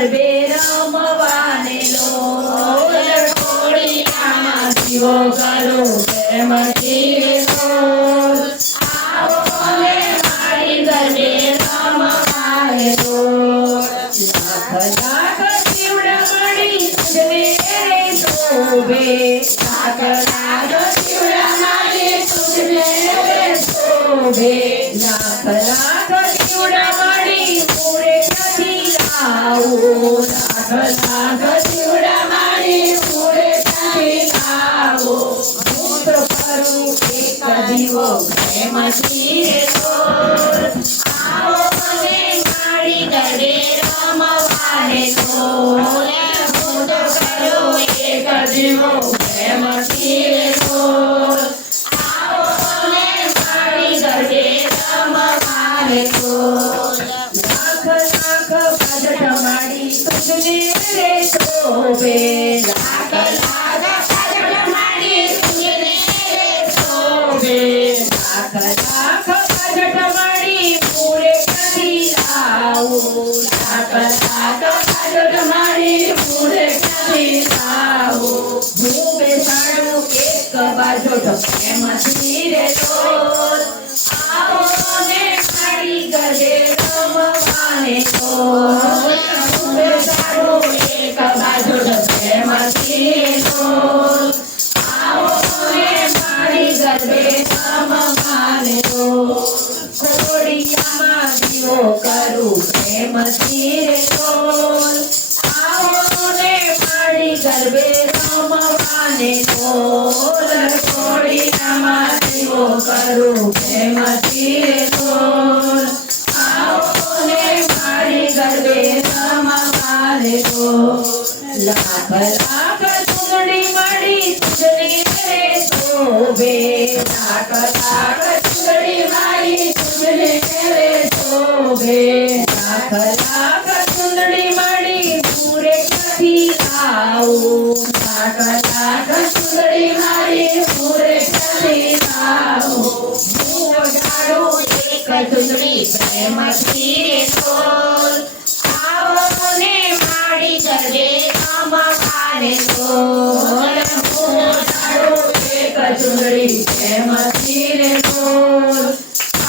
ગરબે રમવાને લોલ કોળિયામાં દીવો કરું પ્રેમથી લોલ આવો ને મારી ગરબે રમવાને લોલ લાખ લાખ દીવડા મળી તુજને શોભે લાખ લાખ દીવડા મળી તુજને શોભે લાખ લાખ દીવડા મળી મોરે ક્યાંથી લાવો લાખ લાખ દીવડા મળી મોરે ક્યાંથી લાવો હું તો કરું એક દીવો પ્રેમથી લોલ આવો મને મારી ગરબે રમવાને લોલ હું તો કરું એક દીવો પ્રેમથી લોલ આવો મને મારી ગરબે રમવાને લોલ લાખ લાખ પાજટ માડી તુજને રે શોભે લાખ લાખ પાજટ માડી તુજને રે શોભે લાખ લાખ પાજટ માડી મોરે ક્યાંથી લાવો લાખ લાખ પાજટ માડી મોરે ક્યાંથી લાવો હું બેસાડું એક બાજોટ પ્રેમથી રે લોલ આવો ને મારી ગરબે રમવાને લોલ હું બેસાડું એક બાજોટ પ્રેમથી લોલ આવો ને મારી ગરબે રમવાને લોલ કોળિયામાં દીવો કરું પ્રેમથી લોલ આવો ને મારી ગરબે રમવાને લોલ કોળિયામાં દીવો કરું પ્રેમથી લોલ આવો ને મારી ગરબે રમવાને લોલ લાખ લાખ ચૂંદડી મળી તુજને રે શોભે લાખ લાખ ચૂંદડી મળી તુજને રે શોભે લાખ લાખ ચૂંદડી મળી મોરે ક્યાંથી લાવું લાખ લાખ ચૂંદડી મળી મોરે ક્યાંથી લાવું હું વગાડું એક ચૂંદડી પ્રેમથી લોલ આવો ને મારી ગરબે રમવાને લોલ હું વગાડું એક ચૂંદડી પ્રેમથી લોલ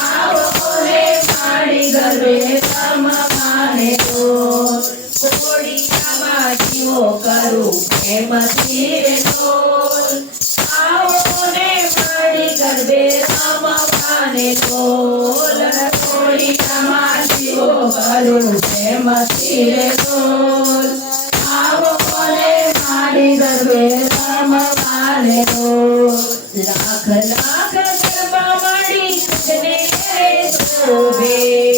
આવો ને મારી ગરબે રમવાને લોલ કોળિયામાં દીવો કરું પ્રેમથી લોલ આવો ને મારી ગરબે રમવાને લોલ કોળિયામાં દીવો કરું પ્રેમથી લોલ આવો ને મારી ગરબે રમવાને લોલ લાખ લાખ ગરબા મળી તુજને રે શોભે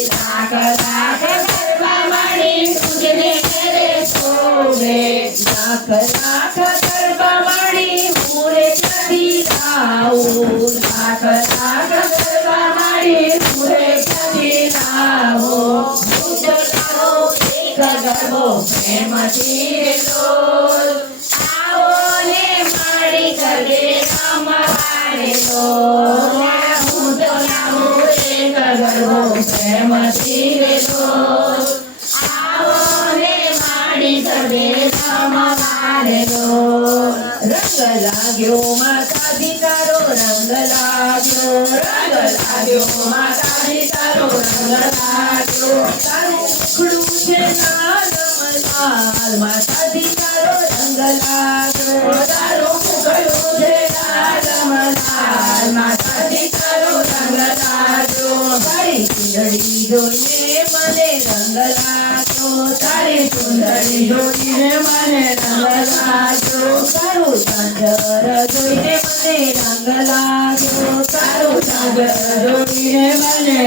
લાખ લાખ ગરબા મળી તુજને રે શોભે લાખ લાખ ગરબા મળી મોરે ક્યાંથી લાવું લાખ લાખ ગરબા મળી મોરે ક્યાંથી લાવો હું તો લાવો એક ગરબો પ્રેમથી લોલ આવો ને મારી ગરબે રમવાને લોલ હું તો લાવું એક ગરબો પ્રેમથી લોલ આવો ને મારી ગરબે રમવાને લોલ રંગ લાગ્યો માતાજી તારો રંગ લાગ્યો માતાજી તારો રંગ લાગ્યો તારું મુખડું છે લાલ મલાલ માતાજી તારો રંગ લાગ્યો તારું મુખડું છે લાલ મલાલ માતાજી તારો રંગ લાગ્યો તારી ચૂંદડી જોઈને મને રંગ લાગ્યો તારી ચૂંદડી જોઈને મને રંગ લાગ્યો તારું ચાંદર જોઈને મને રંગ લાગ્યો તારું ચાંદર જોઈને મને